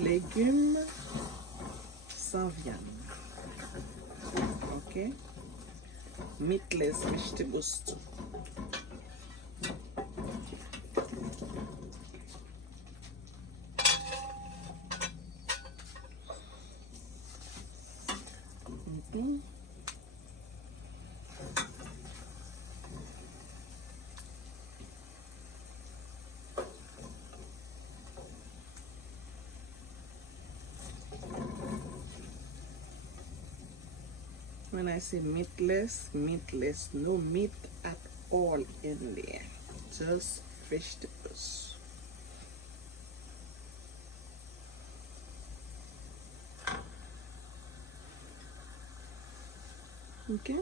Légumes sans viande. Okay? Meatless vegetables too. Mhm. When I say meatless, meatless, no meat at all in there, just vegetables. Okay?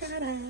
Ta-da!